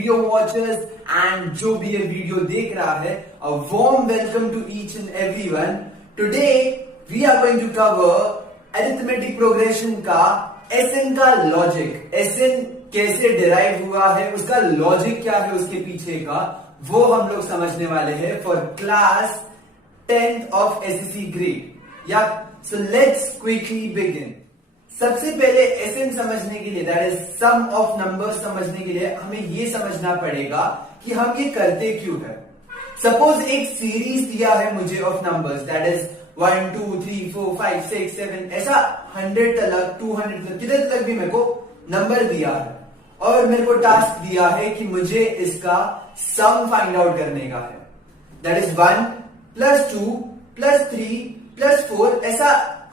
Video watchers and जो भी ये वीडियो देख रहा है, a warm welcome to each and everyone. Today we are going to cover arithmetic progression का एसएन का लॉजिक। एसएन कैसे डिराइव हुआ है, उसका लॉजिक क्या है उसके पीछे का, वो हम लोग समझने वाले हैं for class 10th of SSC grade. या सो लेट्स क्विकली बिगिन। सबसे पहले एसएन समझने के लिए, that is sum of numbers समझने के लिए हमें ये समझना पड़ेगा कि हम ये करते क्यों है। सपोज एक सीरीज दिया है मुझे ऑफ नंबर्स, दैट इज 1 2 3 4 5 6 7 ऐसा 100 तक 200 तक कितने तक भी मेरे को नंबर दिया है और मेरे को टास्क दिया है कि मुझे इसका सम फाइंड आउट करने का है। दैट इज 1 + 2 + 3 + 4 ऐसा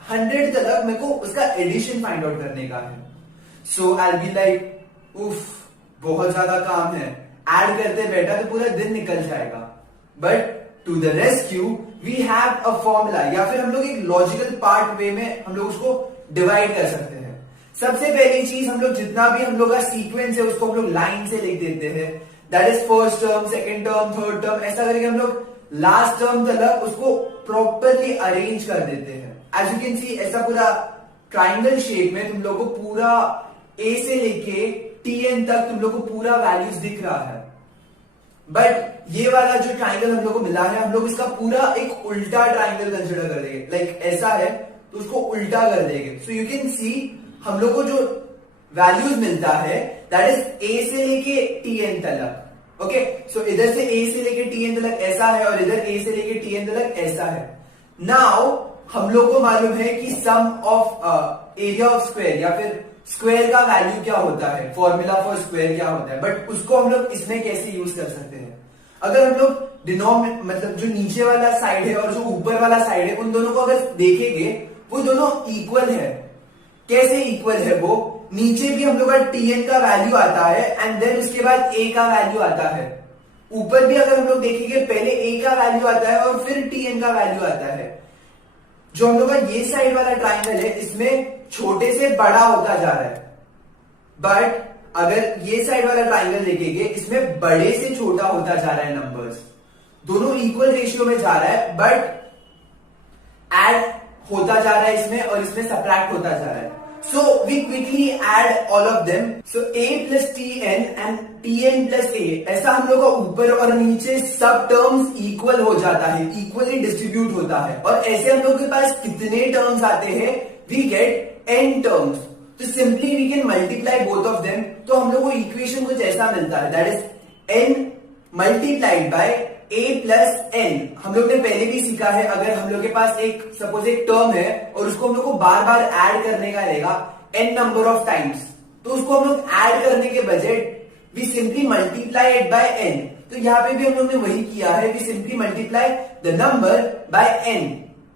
100 तक मेरे को उसका एडिशन फाइंड आउट करने का है। सो आई बी लाइक उफ बहुत ज्यादा काम है, ऐड करते बैठा तो पूरा दिन निकल जाएगा। But to the rescue we have a formula, या फिर हम लोग एक लॉजिकल पार्ट वे में हम लोग उसको डिवाइड कर सकते हैं। सबसे पहली चीज, हम लोग जितना भी हम लोग का सीक्वेंस है उसको हम लोग लाइन से लिख देते हैं। That is first term, second term, third term, ऐसा करके हम लोग लास्ट टर्म तक उसको प्रॉपरली अरेंज कर देते हैं। एज यू कैन सी ऐसा पूरा ट्राइंगल शेप में तुम लोग को पूरा ए से लेके टीएन तक तुम लोग को पूरा वैल्यूज दिख रहा है। बट ये वाला जो ट्राइंगल हम लोग को मिला है, हम लोग इसका पूरा एक उल्टा ट्राइंगल कंसिडर कर देंगे। लाइक ऐसा है तो उसको उल्टा कर देंगे। सो यू कैन सी हम लोग को जो वैल्यूज मिलता है दैट इज ए से लेके टीएन तक। ओके, सो इधर से ए से लेके टीएन तक ऐसा है और इधर ए से लेके टीएन तक ऐसा है। नाउ हम लोग को मालूम है कि सम ऑफ एरिया ऑफ स्क्वायर या फिर स्क्वायर का वैल्यू क्या होता है, फॉर्मूला फॉर स्क्वायर क्या होता है। बट उसको हम लोग इसमें कैसे यूज कर सकते हैं, अगर हम लोग डिनोमिनेटर मतलब जो नीचे वाला साइड है और जो ऊपर वाला साइड है उन दोनों को अगर देखेंगे वो दोनों इक्वल है। कैसे इक्वल है वो, नीचे भी हम लोग का टीएन का वैल्यू आता है एंड देन उसके बाद ए का वैल्यू आता है। ऊपर भी अगर हम लोग देखेंगे पहले ए का वैल्यू आता है और फिर टीएन का वैल्यू आता है। जो हम लोग का ये साइड वाला ट्राइंगल है इसमें छोटे से बड़ा होता जा रहा है। बट अगर ये साइड वाला ट्राइंगल देखेंगे इसमें बड़े से छोटा होता जा रहा है। नंबर्स दोनों इक्वल रेशियो में जा रहा है बट ऐड होता जा रहा है इसमें और इसमें सब्ट्रैक्ट होता जा रहा है। So we quickly add all of them. So a + tn and tn + a, ऐसा हम लोग का ऊपर और नीचे सब टर्म्स इक्वल हो जाता है, इक्वली डिस्ट्रीब्यूट होता है। और ऐसे हम लोग के पास कितने टर्म्स आते हैं, वी गेट n टर्म्स। तो simply we can multiply both of them. तो हम लोग को इक्वेशन कुछ ऐसा मिलता है, that is n multiplied by a + n। हम लोग ने पहले भी सीखा है, अगर हम लोग के पास एक सपोज एक टर्म है और उसको हम लोग को बार बार ऐड करने का रहेगा n नंबर ऑफ टाइम्स, तो उसको हम लोग ऐड करने के बजाय we simply multiply it by n। तो यहाँ पे भी हम लोग ने वही किया है, we simply multiply the number by n।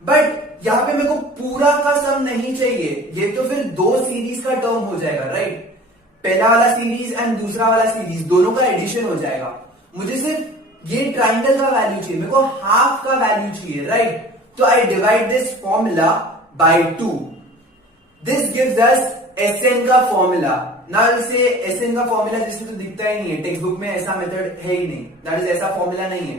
But यहाँ पे मेरे को पूरा का सम नहीं चाहिए, ये तो फिर दो सीरीज का टर्म हो जाएगा, राइट। पहला वाला सीरीज एंड दूसरा वाला सीरीज दोनों का एडिशन हो जाएगा। मुझे सिर्फ ये ट्राइंगल का वैल्यू चाहिए, मेरे को हाफ का वैल्यू चाहिए, राइट। तो I divide this formula by 2। This gives us SN का फॉर्मूला। ना इसे एसएन का फॉर्मूला जिसमें तो दिखता ही नहीं है, टेक्स्ट बुक में ऐसा मेथड है ही नहीं, दैट इज ऐसा फॉर्मूला नहीं है।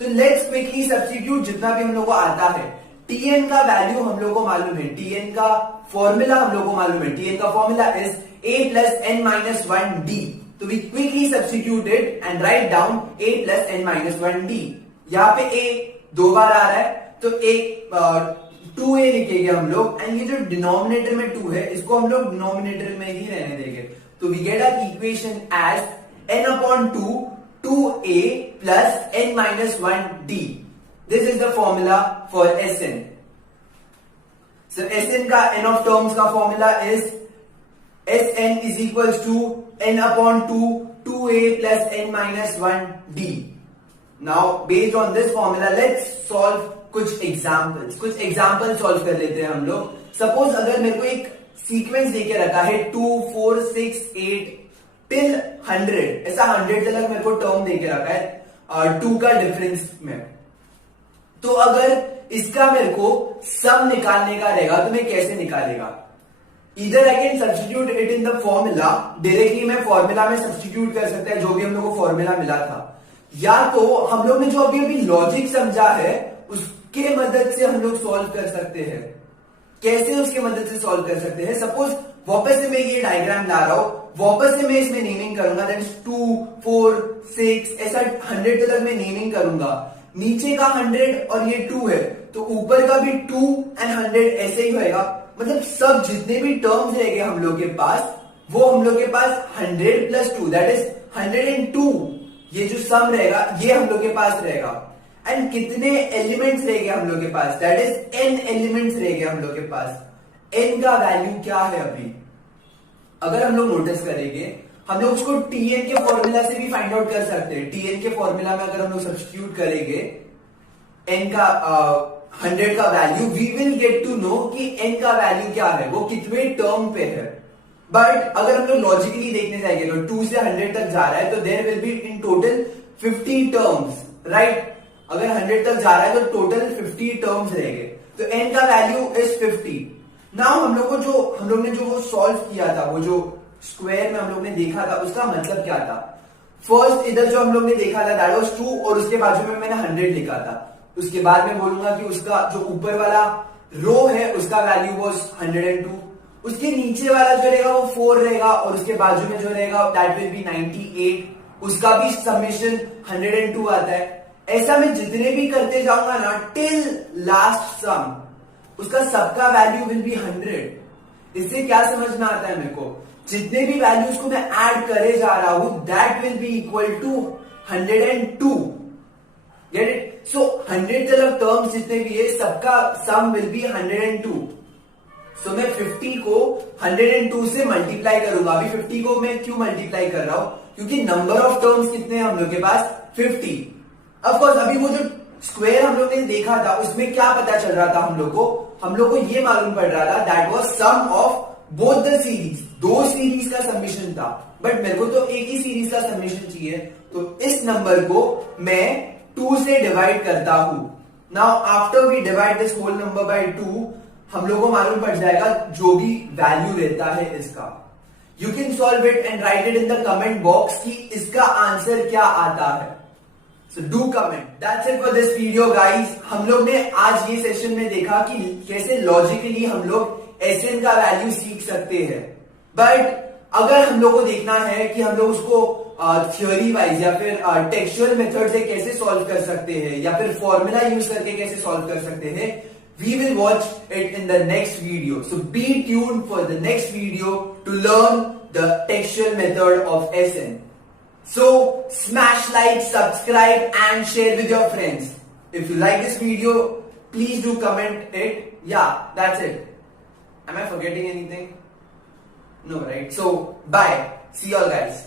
तो लेट्स क्विकली सब्स्टिट्यूट जितना भी हम लोग को आता है। टीएन का वैल्यू हम लोग को मालूम है, टीएन का फॉर्मूला हम लोग को मालूम है। टीएन का formula is a + n - 1d। तो we quickly substitute it and write down a + n - 1d। यहाँ पे a दो बार आ रहा है तो एक 2a लिखेंगे हम लोग, एंड ये जो डिनोमिनेटर में 2 है इसको हम लोग डिनोमिनेटर में ही रहने देंगे। तो we get a equation as n/2 2a + n - 1d। This is the formula for Sn। So Sn का n ऑफ टर्म्स का formula is Sn is equals to n/2 2a + n - 1d। Now based on this formula let's solve कुछ example solve कर लेते हैं हम लोग। Suppose अगर मेरे को एक सीक्वेंस देके रखा है 2 4 6 8 till 100, ऐसा 100 तक मेरे को टर्म देके रखा है 2 का डिफरेंस में। तो अगर इसका मेरे को सम निकालने का रहेगा तो मैं कैसे निकालेगा, इधर I can substitute it in the formula, directly मैं फॉर्मूला में सब्सटीट्यूट कर सकता है जो भी हम लोग को फॉर्मूला मिला था, या तो हम लोग ने जो अभी अभी लॉजिक समझा है उसके मदद से हम लोग सॉल्व कर सकते हैं। कैसे उसके मदद से सॉल्व कर सकते हैं? सपोज वापस से मैं ये डायग्राम ला रहा हूं, वापस से मैं इसमें नेमिंग करूंगा, दैट इज 2, 4, 6, ऐसा 100 तक मैं नेमिंग करूंगा। नीचे का 100 और ये 2 है, तो ऊपर का भी 2 एंड 100 ऐसे ही होएगा। मतलब सब जितने भी टर्म्स रहेंगे हम लोग के पास, वो हम लोग के पास 100 प्लस 2 दैट इज 102, ये जो सम रहेगा ये हम लोग के पास रहेगा। एंड कितने एलिमेंट्स रहेंगे हम लोग के पास? दैट इज n एलिमेंट्स रहेंगे हम लोग के पास। n का वैल्यू क्या है अभी? अगर हम लोग नोटिस करेंगे, हम लोग उसको tn के फॉर्मूला से भी फाइंड आउट कर सकते हैं। tn के फॉर्मूला में अगर हम लोग सब्स्टिट्यूट करेंगे n का 100 का value, we will get to know कि n का वैल्यू क्या है, वो कितने टर्म पे है। बट अगर हम लोग लॉजिकली देखने जाएंगे तो 2 से 100 तक जा रहा है, तो there will be in total 50 terms, right? अगर 100 तक जा रहा है तो टोटल 50 टर्म्स रहेंगे, तो n का वैल्यू इज 50। नाउ हम लोग ने जो वो सॉल्व किया था, वो जो स्क्वायर में हम लोग ने देखा था, उसका मतलब क्या था? फर्स्ट इधर जो हम लोग ने देखा था दैट वाज 2 और उसके बाजू में मैंने 100 लिखा था। उसके बाद में बोलूंगा कि उसका जो ऊपर वाला रो है उसका वैल्यू वाज 102, उसके नीचे वाला जो रहेगा वो 4 रहेगा और उसके बाजू में जो रहेगा दैट विल बी 98, उसका भी समेशन 102 आता है। ऐसा मैं जितने भी करते जाऊंगा ना टिल लास्ट सम, उसका सबका वैल्यू विल बी 100। इससे क्या समझ में आता है मेरे को? जितने भी वैल्यूज को मैं ऐड करे जा रहा हूं that will be equal to 102। Get it? So 100 तक टर्म्स जितने भी है सबका सम विल बी 102। सो मैं 50 को 102 से मल्टीप्लाई करूंगा। अभी 50 को मैं क्यों मल्टीप्लाई कर रहा हूं? क्योंकि नंबर ऑफ टर्म्स कितने हैं हम लोग के पास? 50। ऑफ कोर्स अभी वो जो स्क्वायर हम लोग ने देखा था उसमें क्या पता चल रहा था हम लोग को ये मालूम पड़ रहा था that was sum of both the series. दो सीरीज का समीशन था, बट मेरे को तो एक ही सीरीज का समीशन चाहिए, तो इस नंबर को मैं 2 से डिवाइड करता हूं। Now after we divide this whole number by 2, हम लोग को मालूम पड़ जाएगा जो भी वैल्यू रहता है इसका। You can solve it and right it in the comment box कि इसका आंसर क्या आता है। So do comment. That's it for this video guys. हम लोग ने आज ये सेशन में देखा कि कैसे लॉजिकली हम लोग Sn का वैल्यू सीख सकते हैं। बट अगर हम लोग को देखना है कि हम लोग उसको थ्योरी वाइज या फिर टेक्सचुअल मेथड से कैसे सॉल्व कर सकते हैं या फिर फॉर्मूला यूज करके कैसे सॉल्व कर सकते हैं, we will watch it in the next video. So be tuned for the next video to learn the textual method of Sn. So smash like, subscribe and share with your friends. If you like this video, please do comment it. Yeah, that's it. Am I forgetting anything? No, right? So bye. See you all guys.